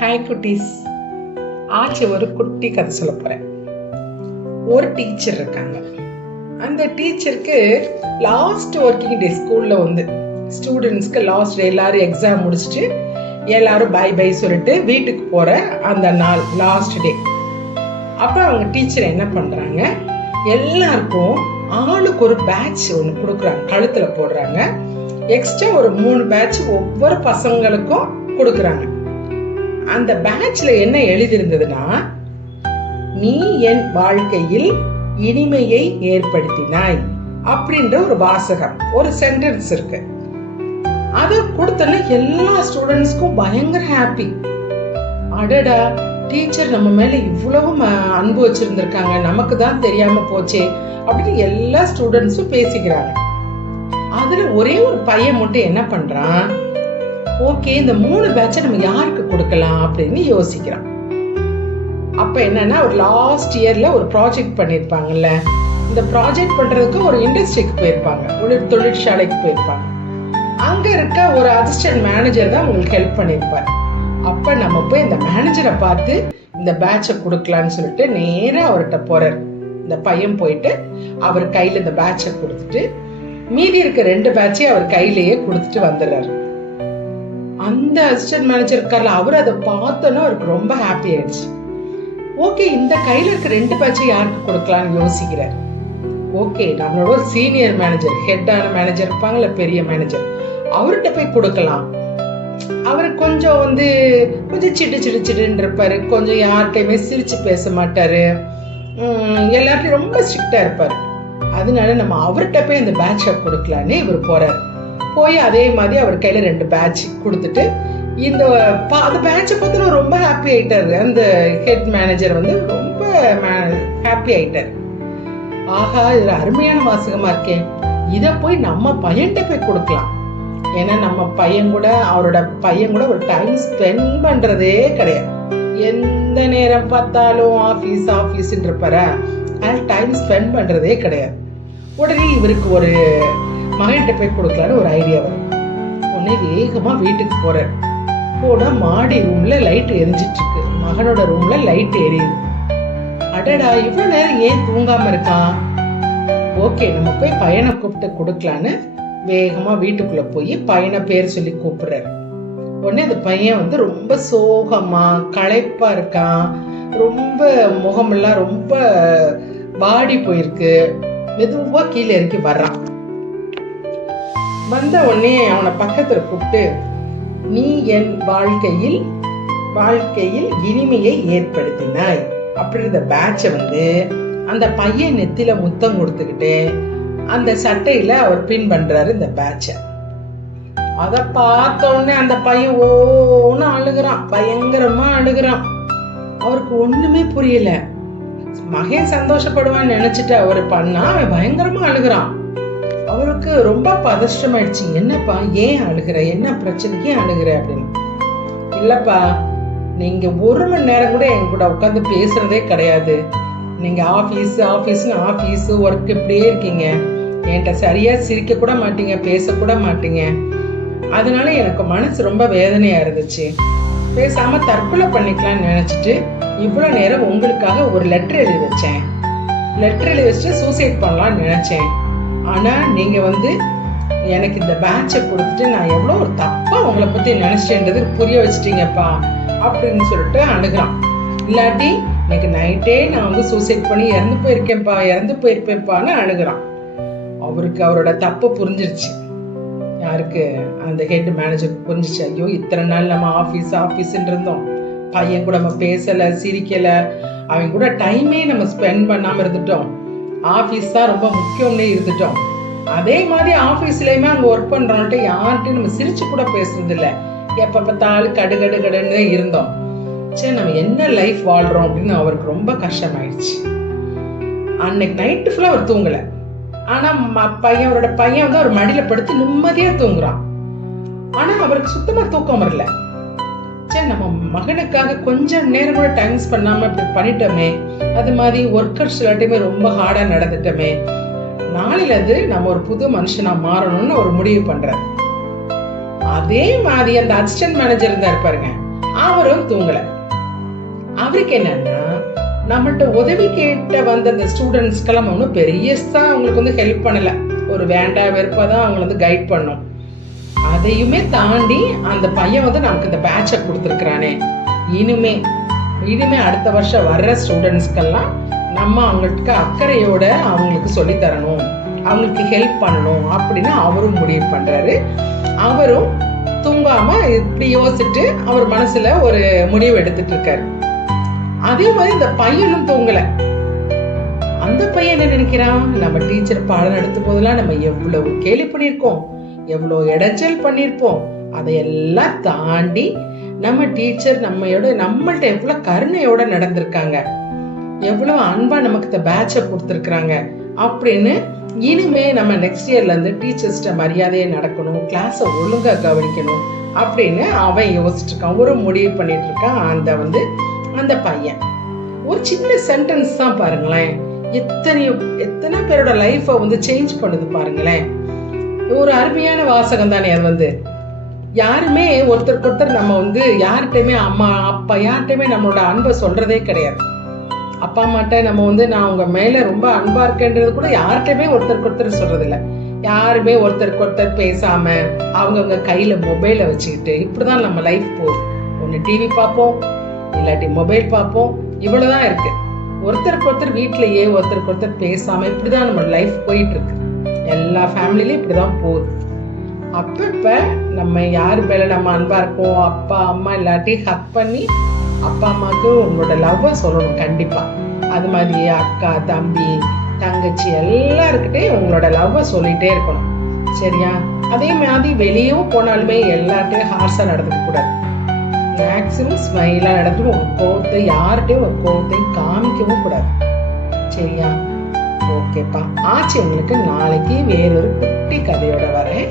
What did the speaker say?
Hi குட்டீஸ். ஆச்சு ஒரு குட்டி கதை சொல்ல போகிறேன். ஒரு டீச்சர் இருக்காங்க. அந்த டீச்சருக்கு லாஸ்ட் ஒர்க்கிங் டே ஸ்கூலில் வந்து ஸ்டூடெண்ட்ஸ்க்கு லாஸ்ட் டே எல்லாரும் எக்ஸாம் முடிச்சுட்டு எல்லாரும் பை பை சொல்லிட்டு வீட்டுக்கு போகிற அந்த நாள் லாஸ்ட் டே. அப்போ அவங்க டீச்சர் என்ன பண்ணுறாங்க, எல்லாருக்கும் ஆளுக்கு ஒரு பேட்ச் ஒன்று கொடுக்குறாங்க, கழுத்தில் போடுறாங்க. எக்ஸ்ட்ரா ஒரு 3 பேட்ச் ஒவ்வொரு பசங்களுக்கும் கொடுக்குறாங்க. அந்த பேட்ச்ல என்ன எழுதியிருந்ததுன்னா, நீ என் வாழ்க்கையில் இனிமையை ஏற்படுத்தினாய் அப்படின்ற ஒரு வாசகம், ஒரு சென்டென்ஸ் இருக்கு. அதை கொடுத்தோன்னா எல்லா ஸ்டூடெண்ட்ஸ்க்கும் பயங்கர ஹாப்பி. அடடா, டீச்சர் நம்ம மேல இவ்வளவு அன்பு வச்சிருந்திருக்காங்க, நமக்கு தான் தெரியாம போச்சே அப்படின்னு எல்லா ஸ்டூடெண்ட்ஸும் பேசிக்கிறாங்க. அதுல ஒரே ஒரு பையன் மட்டும் என்ன பண்றான், ஓகே இந்த 3 பேட்சை நம்ம யாருக்கு கொடுக்கலாம் அப்படின்னு யோசிக்கிறான். அப்ப என்னன்னா, ஒரு லாஸ்ட் இயர்ல ஒரு ப்ராஜெக்ட் பண்ணிருப்பாங்கல்ல, இந்த ப்ராஜெக்ட் பண்றதுக்கு ஒரு இண்டஸ்ட்ரிக்கு போயிருப்பாங்க, ஒரு தொழிற்சாலைக்கு போயிருப்பாங்க. அங்க இருக்க ஒரு அசிஸ்டன்ட் மேனேஜர் தான் உங்களுக்கு ஹெல்ப் பண்ணிருப்பார். அப்ப நம்ம போய் இந்த மேனேஜரை பார்த்து இந்த பேட்சை கொடுக்கலான்னு சொல்லிட்டு நேரா அவர்கிட்ட போறாரு. இந்த பையன் போயிட்டு அவர் கையில இந்த பேட்சை கொடுத்துட்டு மீதி இருக்க 2 பேட்சையும் அவர் கையிலேயே கொடுத்துட்டு வந்துடுறாரு. அந்த அசிஸ்டன்ட் மேனேஜர் இருக்கார்ல, அவர் அதை பார்த்தோன்னா அவருக்கு ரொம்ப ஹாப்பி ஆயிடுச்சு. ஓகே, இந்த கையில இருக்க 2 பேட்சை யாருக்கு கொடுக்கலாம்னு யோசிக்கிறார். ஓகே, நம்மளோட ஒரு சீனியர் மேனேஜர், ஹெட்டான மேனேஜர் இருப்பாங்கல்ல, பெரிய மேனேஜர், அவர்கிட்ட போய் கொடுக்கலாம். அவரு கொஞ்சம் சிடுன்னு இருப்பாரு, கொஞ்சம் யார்கிட்டயுமே சிரிச்சு பேச மாட்டாரு, எல்லார்ட்டையும் ரொம்ப ஸ்ட்ரிக்டா இருப்பாரு. அதனால நம்ம அவர்கிட்ட போய் அந்த பேட்சை கொடுக்கலான்னு இவர் போறாரு. போய் அதே மாதிரி அவர் கையில 2 பேட்ச் கொடுத்துட்டு இந்த பேட்சை பார்த்து ரொம்ப ஹாப்பி ஆயிட்டாரு. அந்த ஹெட் மேனேஜர் வந்து ரொம்ப ஹாப்பி ஆயிட்டாரு. ஆஹா, இது அருமையான வாசகமா இருக்கேன், இத போய் நம்ம பையன்கிட்ட போய் கொடுக்கலாம். ஏன்னா நம்ம அவரோட பையன் கூட ஒரு டைம் ஸ்பெண்ட் பண்றதே கிடையாது. எந்த நேரம் பார்த்தாலும் ஆபீஸ் இருப்பாரா, டைம் ஸ்பெண்ட் பண்றதே கிடையாது. உடனே இவருக்கு ஒரு மகன்கிட்ட போய் கொடுக்கலான்னு ஒரு ஐடியா வரும். உடனே வேகமா வீட்டுக்கு போறாரு. போனா மாடி ரூம்ல லைட் எரிஞ்சிட்டு இருக்கு, மகனோட ரூம்ல லைட் எரியுது. அடடா, இவ்வளவு நேரம் ஏன் தூங்காம இருக்கான்? ஓகே, நம்ம போய் பையனை கூப்பிட்டு கொடுக்கலான்னு வேகமா வீட்டுக்குள்ள போய் பையனை பேர் சொல்லி கூப்பிடுறாரு. உடனே அந்த பையன் வந்து ரொம்ப சோகமா களைப்பா இருக்கான், ரொம்ப முகமெல்லாம் ரொம்ப வாடி போயிருக்கு. மெதுவா கீழே இறங்கி வர்றான். வந்த உடனே அவனை பக்கத்துல கூப்பிட்டு, நீ என் வாழ்க்கையில் இனிமையை ஏற்படுத்தினாய் அப்படின்ற பேட்சை வந்து அந்த பையன் நெத்தில முத்தம் கொடுத்துக்கிட்டு அந்த சட்டையில அவர் பின் பண்றாரு இந்த பேட்சை. அத பார்த்த உடனே அந்த பையன் ஓன்னு அழுகுறான், பயங்கரமா அழுகுறான். அவருக்கு ஒண்ணுமே புரியல. மகன் சந்தோஷப்படுவான்னு நினைச்சிட்டு அவரு பண்ணா அவன் பயங்கரமா அழுகுறான். அவருக்கு ரொம்ப பதஷ்டமாயிடுச்சு. என்னப்பா, ஏன் அழுகிற, என்ன பிரச்சனை, ஏன் அழுகிற அப்படின்னு. இல்லப்பா, நீங்க 1 மணி நேரம் கூட என் கூட உட்காந்து பேசுறதே கிடையாது. நீங்க ஆபீஸ் ஒர்க் இப்படியே இருக்கீங்க, என்கிட்ட சரியா சிரிக்க கூட மாட்டீங்க, பேசக்கூட மாட்டீங்க. அதனால எனக்கு மனசு ரொம்ப வேதனையா இருந்துச்சு. பேசாம தற்கொலை பண்ணிக்கலாம்னு நினைச்சிட்டு இவ்வளவு நேரம் உங்களுக்காக ஒரு லெட்டர் எழுதி வச்சுட்டு சூசைட் பண்ணலாம்னு நினைச்சேன். ஆனா நீங்க வந்து எனக்கு இந்த பேட்சை கொடுத்துட்டு நான் எவ்வளவு ஒரு தப்பா உங்களை பத்தி நினைச்சிட்டேன்றது புரிய வச்சுட்டீங்கப்பா அப்படின்னு சொல்லிட்டு அழுகிறான். இல்லாட்டி எனக்கு நைட்டே நான் வந்து சூசைட் பண்ணி இறந்து போயிருப்பேன்ப்பான்னு அழுகிறான். அவருக்கு அவரோட தப்பு புரிஞ்சிருச்சு. யாருக்கு? அந்த ஹெட் மேனேஜருக்கு புரிஞ்சிச்சு. ஐயோ, இத்தனை நாள் நம்ம ஆபீஸ்ன்னு இருந்தோம், பையன் கூட நம்ம பேசல, சிரிக்கல, அவன் கூட டைமே நம்ம ஸ்பெண்ட் பண்ணாம இருந்துட்டோம், ஆபீஸ் தான் ரொம்ப முக்கியம்னு இருந்துட்டோம். அதே மாதிரி ஆபீஸ்லயுமே அங்க ஒர்க் பண்றவங்கள்ட்ட யார்கிட்டையும் நம்ம சிரிச்சு கூட பேசுறது இல்ல, எப்ப பார்த்தாலும் கடுன்னு இருந்தோம். சரி, நம்ம என்ன லைஃப் வாழ்றோம் அப்படின்னு அவருக்கு ரொம்ப கஷ்டமாயிடுச்சு. அன்னைக்கு நைட்டு ஃபுல்லா அவர் தூங்கல. ஆனா அவரோட பையன் வந்து அவர் மடியில படுத்து நிம்மதியா தூங்குறான். ஆனா அவருக்கு சுத்தமா தூக்கம் வரல. சரி, நம்ம மகனுக்காக கொஞ்சம் நேரம் கூட டைம் பண்ணாம இப்படி பண்ணிட்டோமே, அது மாதிரி ஒர்க்கர்ஸ் எல்லாத்தையுமே ரொம்ப ஹார்டா நடந்துட்டோமே, நாளையில இருந்து நம்ம ஒரு புது மனுஷனா மாறணும்னு ஒரு முடிவு பண்றாரு. அதே மாதிரி அந்த அசிஸ்டன்ட் மேனேஜர் இருந்தாரு பாருங்க, அவரும் தூங்கல. அவருக்கு என்னன்னா, நம்மள்ட்ட உதவி கேட்ட வந்த அந்த ஸ்டூடெண்ட்ஸ்க்கெல்லாம் ஒன்றும் பெரியஸ்தான் அவங்களுக்கு வந்து ஹெல்ப் பண்ணல. ஒரு வேண்டா வெறுப்பாதான் அவங்களை வந்து கைட் பண்ணும். அதையுமே தாண்டி அந்த பையன் வந்து நமக்கு இந்த பேட்சை கொடுத்துருக்குறானே, இனிமே அடுத்த வருஷம் வர்ற ஸ்டூடெண்ட்ஸ்க்கெல்லாம் நம்ம அவங்களுக்கு அக்கறையோட அவங்களுக்கு சொல்லி தரணும், அவங்களுக்கு ஹெல்ப் பண்ணணும் அப்படின்னு அவரும் முடிவு பண்றாரு. அவரும் தூங்காம இப்படி யோசிச்சுட்டு அவர் மனசுல ஒரு முடிவு எடுத்துட்டு இருக்காரு. அதே மாதிரி இந்த பையனும் தூங்கல. அந்த பையன் என்ன நினைக்கிறான், நம்ம டீச்சர் பாடம் நடத்தும் போதெல்லாம் நம்ம எவ்வளவு கேலி பண்ணியிருக்கோம், எவ்வளவு இடைச்சல் பண்ணியிருப்போம், அதையெல்லாம் தாண்டி நம்ம டீச்சர் நம்மள்ட்ட எவ்வளவு கருணையோட நடந்திருக்காங்க, எவ்வளவு அன்பா நமக்கு இந்த பேட்சை கொடுத்துருக்குறாங்க அப்படின்னு இனிமே நம்ம நெக்ஸ்ட் இயர்ல இருந்து டீச்சர்ஸ்ட மரியாதையை நடக்கணும், கிளாஸை ஒழுங்கா கவனிக்கணும் அப்படின்னு அவன் யோசிச்சுட்டு இருக்கான், ஒரு முடிவு பண்ணிட்டு இருக்கான். அந்த பையன் ஒரு சின்ன சென்டென்ஸ் தான் பாருங்களேன், எத்தனை பேரோட லைஃபை வந்து சேஞ்ச் பண்ணுது பாருங்களேன். ஒரு அருமையான வாசகம் தானே அது. யாருமே ஒருத்தருக்கு நம்ம வந்து யார்கிட்டயுமே அம்மா அப்பா யார்கிட்டயுமே நம்மளோட அன்பை சொல்றதே கிடையாது. அப்பா அம்மாட்ட நம்ம வந்து நான் உங்க மேல ரொம்ப அன்பா இருக்கேன்றது கூட யார்கிட்டயுமே ஒருத்தருக்கு சொல்றது இல்லை. யாருமே ஒருத்தருக்கு பேசாம அவங்கவுங்க கையில மொபைலை வச்சுக்கிட்டு இப்படிதான் நம்ம லைஃப் போகுது. ஒண்ணு டிவி பார்ப்போம், இல்லாட்டி மொபைல் பார்ப்போம், இவ்வளவுதான் இருக்கு. ஒருத்தருக்கு வீட்லயே ஒருத்தருக்கு பேசாம இப்படிதான் நம்ம லைஃப் போயிட்டு இருக்கு. எல்லா ஃபேமிலிலயும் இப்படிதான் போகுது. அப்ப நம்ம யாரு மேல நம்ம அன்பா இருக்கோம், அப்பா அம்மா இல்லாட்டி ஹக் பண்ணி அப்பா அம்மாவுக்கு உங்களோட லவ்வ சொல்லணும் கண்டிப்பா. அது மாதிரி அக்கா தம்பி தங்கச்சி எல்லாருக்கிட்டே உங்களோட லவ்வ சொல்லிட்டே இருக்கணும், சரியா? அதே மாதிரி வெளியும் போனாலுமே எல்லார்ட்டையும் ஹார்ஸா நடந்துக்க கூடாது. மேக்சிமம் ஸ்மைலா நடந்து உங்க கோவத்தை யார்கிட்டையும் ஒரு கோவத்தையும் காமிக்கவும் கூடாது, சரியா? ஓகேப்பா, ஆச்சு. உங்களுக்கு நாளைக்கு வேறொரு குட்டி கதையோட வரேன்.